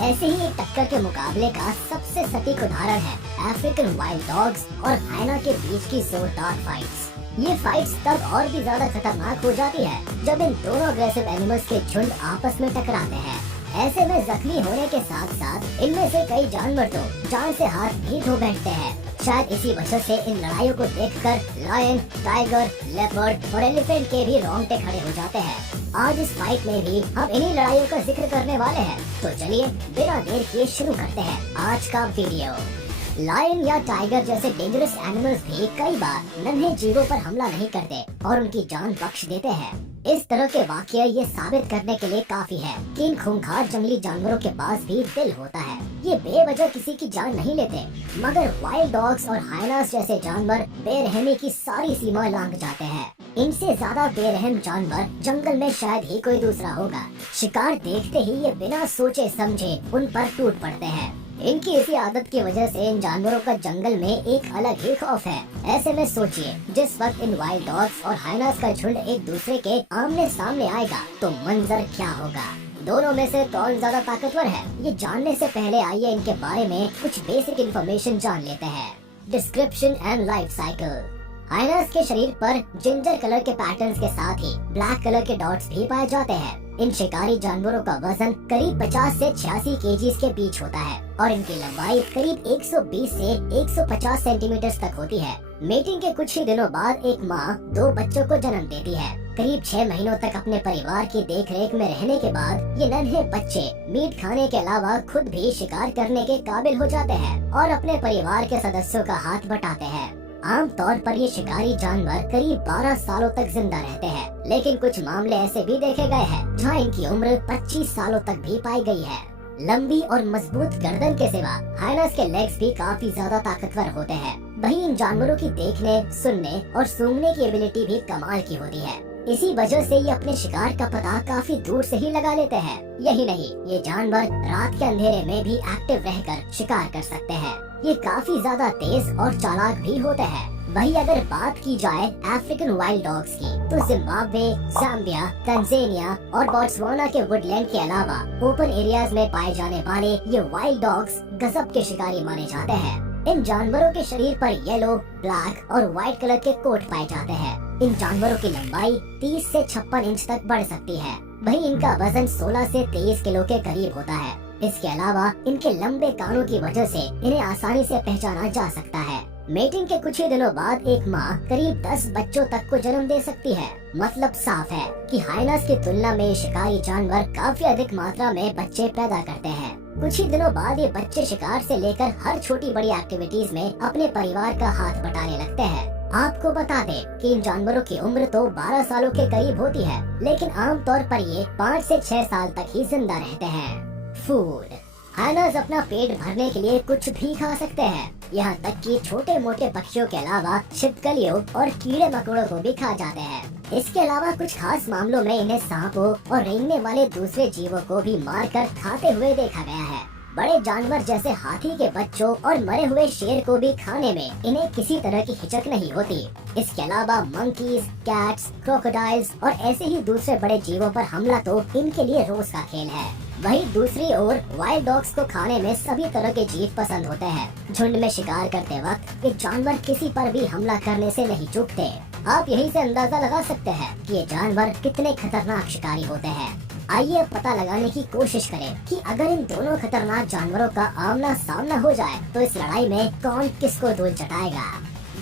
ऐसे ही एक टक्कर के मुकाबले का सबसे सटीक उदाहरण है अफ्रीकन वाइल्ड डॉग्स और हाइना के बीच की जोरदार फाइट्स। ये फाइट्स तब और भी ज्यादा खतरनाक हो जाती है जब इन दोनों अग्रेसिव एनिमल्स के झुंड आपस में टकराते हैं। ऐसे में जख्मी होने के साथ साथ इनमें से कई जानवर तो जान से हाथ भी धो बैठते हैं। शायद इसी वजह से इन लड़ाइयों को देखकर लायन, टाइगर, लेपर्ड और एलिफेंट के भी रोंगटे खड़े हो जाते हैं। आज इस फाइट में भी हम इन्हीं लड़ाइयों का जिक्र करने वाले हैं, तो चलिए बिना देर किए शुरू करते हैं आज का वीडियो। लायन या टाइगर जैसे डेंजरस एनिमल्स भी कई बार नन्हे जीवों पर हमला नहीं करते और उनकी जान बख्श देते हैं। इस तरह के वाकये ये साबित करने के लिए काफी है कि इन खूंखार जंगली जानवरों के पास भी दिल होता है। ये बेवजह किसी की जान नहीं लेते, मगर वाइल्ड डॉग्स और हाइनास जैसे जानवर बेरहमी की सारी सीमा लांघ जाते हैं। इनसे ज्यादा बेरहम जानवर जंगल में शायद ही कोई दूसरा होगा। शिकार देखते ही ये बिना सोचे समझे उन पर टूट पड़ते हैं। इनकी इसी आदत की वजह से इन जानवरों का जंगल में एक अलग ही खौफ है। ऐसे में सोचिए, जिस वक्त इन वाइल्ड डॉग्स और हाइनास का झुंड एक दूसरे के आमने सामने आएगा तो मंजर क्या होगा। दोनों में से कौन ज्यादा ताकतवर है, ये जानने से पहले आइए इनके बारे में कुछ बेसिक इन्फॉर्मेशन जान लेते हैं। Description and life cycle. Hyenas के शरीर पर जिंजर कलर के पैटर्न्स के साथ ही ब्लैक कलर के डॉट्स भी पाए जाते हैं। इन शिकारी जानवरों का वजन करीब 50 से 86 केजीज के बीच होता है और इनकी लंबाई करीब 120 से 150 सेंटीमीटर तक होती है। मेटिंग के कुछ ही दिनों बाद एक माँ 2 बच्चों को जन्म देती है। करीब 6 महीनों तक अपने परिवार की देखरेख में रहने के बाद ये नन्हे बच्चे मीट खाने के अलावा खुद भी शिकार करने के काबिल हो जाते हैं और अपने परिवार के सदस्यों का हाथ बटाते हैं। आम तौर पर ये शिकारी जानवर करीब 12 सालों तक जिंदा रहते हैं, लेकिन कुछ मामले ऐसे भी देखे गए हैं जहाँ इनकी उम्र 25 सालों तक भी पाई गई है। लंबी और मजबूत गर्दन के सिवा हाइनास के लेग्स भी काफी ज्यादा ताकतवर होते हैं। वहीं इन जानवरों की देखने, सुनने और सूंघने की एबिलिटी भी कमाल की होती है। इसी वजह से ये अपने शिकार का पता काफी दूर से ही लगा लेते हैं। यही नहीं, ये जानवर रात के अंधेरे में भी एक्टिव रहकर शिकार कर सकते हैं। ये काफी ज्यादा तेज और चालाक भी होते हैं। वहीं अगर बात की जाए अफ्रीकन वाइल्ड डॉग्स की, तो जिम्बाब्वे, जाम्बिया, तंजानिया और बोत्सवाना के वुडलैंड के अलावा ओपन एरियाज में पाए जाने वाले ये वाइल्ड डॉग्स गजब के शिकारी माने जाते हैं। इन जानवरों के शरीर पर येलो, ब्लैक और व्हाइट कलर के कोट पाए जाते हैं। इन जानवरों की लंबाई 30 से 56 इंच तक बढ़ सकती है। वहीं इनका वजन 16 से 23 किलो के करीब होता है। इसके अलावा इनके लंबे कानों की वजह से इन्हें आसानी से पहचाना जा सकता है। मेटिंग के कुछ ही दिनों बाद एक माँ करीब 10 बच्चों तक को जन्म दे सकती है। मतलब साफ है कि हाइनास की तुलना में शिकारी जानवर काफी अधिक मात्रा में बच्चे पैदा करते हैं। कुछ ही दिनों बाद ये बच्चे शिकार से लेकर हर छोटी बड़ी एक्टिविटीज में अपने परिवार का हाथ बटाने लगते हैं। आपको बता दें कि इन जानवरों की उम्र तो 12 सालों के करीब होती है, लेकिन आमतौर पर ये 5 से 6 साल तक ही जिंदा रहते हैं। फूड। हाइनास अपना पेट भरने के लिए कुछ भी खा सकते हैं। यहाँ तक कि छोटे मोटे पक्षियों के अलावा छिपकलियों और कीड़े मकोड़ों को भी खा जाते हैं। इसके अलावा कुछ खास मामलों में इन्हें सांपों और रेंगने वाले दूसरे जीवों को भी मारकर खाते हुए देखा गया है। बड़े जानवर जैसे हाथी के बच्चों और मरे हुए शेर को भी खाने में इन्हें किसी तरह की हिचक नहीं होती। इसके अलावा मंकीज, कैट्स, क्रोकोडाइल्स और ऐसे ही दूसरे बड़े जीवों पर हमला तो इनके लिए रोज का खेल है। वहीं दूसरी ओर वाइल्ड डॉग्स को खाने में सभी तरह के जीव पसंद होते हैं। झुंड में शिकार करते वक्त ये जानवर किसी पर भी हमला करने से नहीं चूकते। आप यहीं से अंदाजा लगा सकते हैं कि ये जानवर कितने खतरनाक शिकारी होते हैं। आइए पता लगाने की कोशिश करें कि अगर इन दोनों खतरनाक जानवरों का आमना सामना हो जाए तो इस लड़ाई में कौन किसको धूल चटाएगा।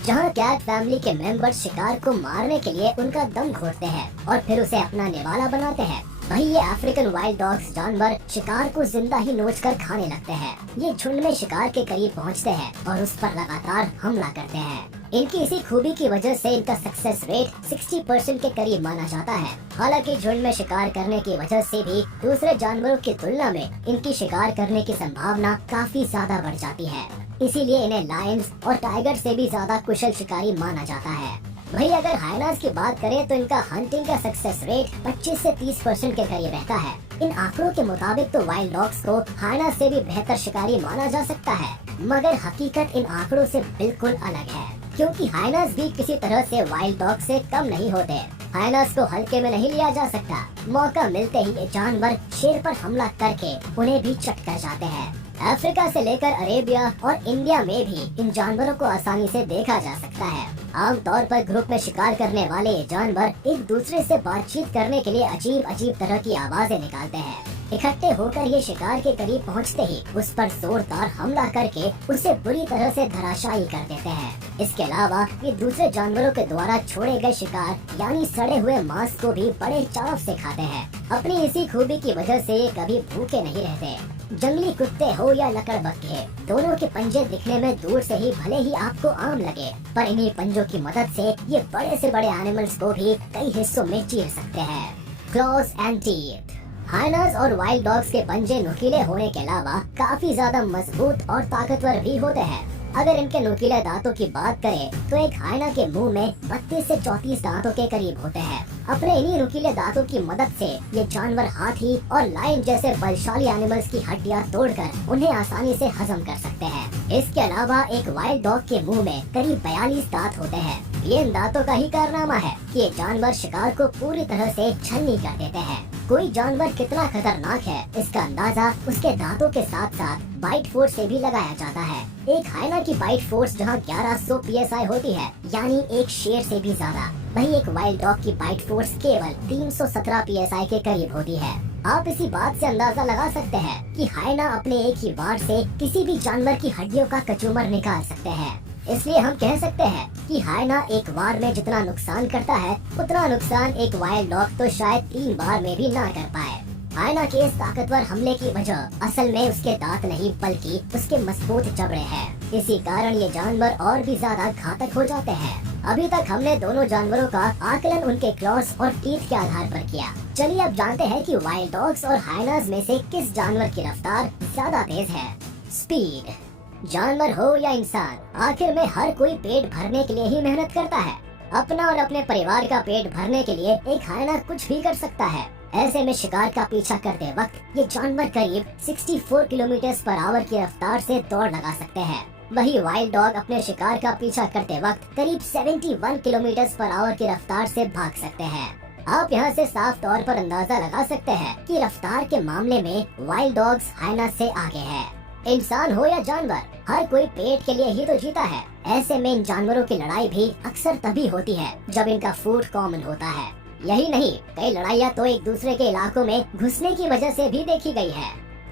जहां कैट फैमिली के मेंबर्स शिकार को मारने के लिए उनका दम घोटते हैं और फिर उसे अपना निवाला बनाते हैं, वहीं ये अफ्रीकन वाइल्ड डॉग्स जानवर शिकार को जिंदा ही नोचकर खाने लगते हैं। ये झुंड में शिकार के करीब पहुंचते हैं और उस पर लगातार हमला करते हैं। इनकी इसी खूबी की वजह से इनका सक्सेस रेट 60% के करीब माना जाता है। हालांकि झुंड में शिकार करने की वजह से भी दूसरे जानवरों की तुलना में इनकी शिकार करने की संभावना काफी ज्यादा बढ़ जाती है। इसीलिए इन्हें लायंस और टाइगर से भी ज्यादा कुशल शिकारी माना जाता है। वहीं अगर हाइनास की बात करें तो इनका हंटिंग का सक्सेस रेट 25 से 30% के करीब रहता है। इन आंकड़ों के मुताबिक तो वाइल्ड डॉग्स को हाइनास से भी बेहतर शिकारी माना जा सकता है, मगर हकीकत इन आंकड़ों से बिल्कुल अलग है, क्योंकि हाइनास भी किसी तरह से वाइल्ड डॉग से कम नहीं होते। हाइनास को हल्के में नहीं लिया जा सकता। मौका मिलते ही ये जानवर शेर पर हमला करके उन्हें भी चट कर जाते हैं। अफ्रीका से लेकर अरेबिया और इंडिया में भी इन जानवरों को आसानी से देखा जा सकता है। आमतौर पर ग्रुप में शिकार करने वाले ये जानवर एक दूसरे से बातचीत करने के लिए अजीब अजीब तरह की आवाजें निकालते हैं। इकट्ठे होकर ये शिकार के करीब पहुंचते ही उस पर जोरदार हमला करके उसे बुरी तरह से धराशायी कर देते हैं। इसके अलावा ये दूसरे जानवरों के द्वारा छोड़े गए शिकार यानी सड़े हुए मांस को भी बड़े चाव से खाते हैं। अपनी इसी खूबी की वजह से ये कभी भूखे नहीं रहते। जंगली कुत्ते हो या लकड़बग्घे, दोनों के पंजे दिखने में दूर से ही भले ही आपको आम लगे, पर इन्हीं पंजों की मदद से ये बड़े से बड़े एनिमल्स को भी कई हिस्सों में चीर सकते हैं। Clause and teeth. हाइनास और वाइल्ड डॉग्स के पंजे नुकीले होने के अलावा काफी ज्यादा मजबूत और ताकतवर भी होते हैं। अगर इनके नुकीले दांतों की बात करें तो एक हाइना के मुंह में 32 से 34 दांतों के करीब होते हैं। अपने इन्हीं नुकीले दांतों की मदद से ये जानवर हाथी और लायन जैसे बलशाली एनिमल्स की हड्डियां तोड़कर उन्हें आसानी से हजम कर सकते हैं। इसके अलावा एक वाइल्ड डॉग के मुंह में करीब 42 दांत होते हैं। ये इन दांतों का ही कारनामा है कि ये जानवर शिकार को पूरी तरह से छलनी कर देते हैं। कोई जानवर कितना खतरनाक है इसका अंदाजा उसके दांतों के साथ साथ बाइट फोर्स से भी लगाया जाता है। एक हाइना की बाइट फोर्स जहां 1100 psi होती है, यानी एक शेर से भी ज्यादा, वहीं एक वाइल्ड डॉग की बाइट फोर्स केवल 317 psi के करीब होती है। आप इसी बात से अंदाजा लगा सकते हैं कि हाइना अपने एक ही वार से किसी भी जानवर की हड्डियों का कचूमर निकाल सकते हैं। इसलिए हम कह सकते हैं कि हाइना एक वार में जितना नुकसान करता है उतना नुकसान एक वाइल्ड डॉग तो शायद 3 बार में भी ना कर पाए। हाइना के इस ताकतवर हमले की वजह असल में उसके दांत नहीं बल्कि उसके मजबूत जबड़े हैं। इसी कारण ये जानवर और भी ज्यादा घातक हो जाते हैं। अभी तक हमने दोनों जानवरों का आकलन उनके क्लॉस और टीथ के आधार पर किया। चलिए अब जानते हैं कि वाइल्ड डॉग्स और हाइनास में से किस जानवर की रफ्तार ज्यादा तेज है। स्पीड। जानवर हो या इंसान, आखिर में हर कोई पेट भरने के लिए ही मेहनत करता है। अपना और अपने परिवार का पेट भरने के लिए एक हाइना कुछ भी कर सकता है। ऐसे में शिकार का पीछा करते वक्त ये जानवर करीब 64 किलोमीटर पर आवर की रफ्तार से दौड़ लगा सकते हैं। वही वाइल्ड डॉग अपने शिकार का पीछा करते वक्त करीब 71 किलोमीटर पर आवर की रफ्तार से भाग सकते हैं। आप यहाँ से साफ तौर पर अंदाजा लगा सकते हैं कि रफ्तार के मामले में वाइल्ड डॉग्स हाइना से आगे है। इंसान हो या जानवर, हर कोई पेट के लिए ही तो जीता है। ऐसे में इन जानवरों की लड़ाई भी अक्सर तभी होती है जब इनका फूड कॉमन होता है। यही नहीं, कई लड़ाइयाँ तो एक दूसरे के इलाकों में घुसने की वजह से भी देखी गई है।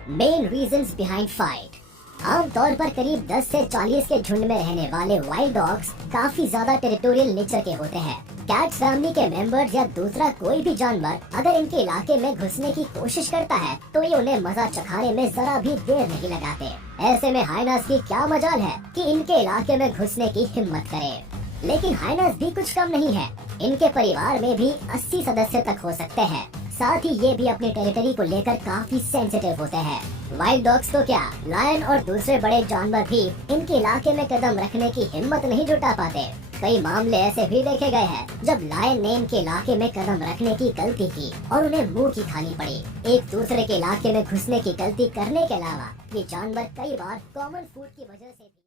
Main reasons behind fight. आमतौर पर करीब 10 से 40 के झुंड में रहने वाले वाइल्ड डॉग्स काफी ज्यादा टेरिटोरियल नेचर के होते हैं। कैट्स फैमिली के मेंबर्स या दूसरा कोई भी जानवर अगर इनके इलाके में घुसने की कोशिश करता है तो ये उन्हें मजा चखाने में जरा भी देर नहीं लगाते। ऐसे में हाइनास की क्या मजाल है कि इनके इलाके में घुसने की हिम्मत करे। लेकिन हाइनास भी कुछ कम नहीं है। इनके परिवार में भी 80 सदस्य तक हो सकते हैं। साथ ही ये भी अपनी टेरिटरी को लेकर काफी सेंसिटिव होते हैं। वाइल्ड डॉग्स तो क्या, लायन और दूसरे बड़े जानवर भी इनके इलाके में कदम रखने की हिम्मत नहीं जुटा पाते। कई मामले ऐसे भी देखे गए हैं जब लायन ने इनके इलाके में कदम रखने की गलती की और उन्हें मुंह की खानी पड़ी। एक दूसरे के इलाके में घुसने की गलती करने के अलावा ये जानवर कई बार कॉमन फूड की वजह से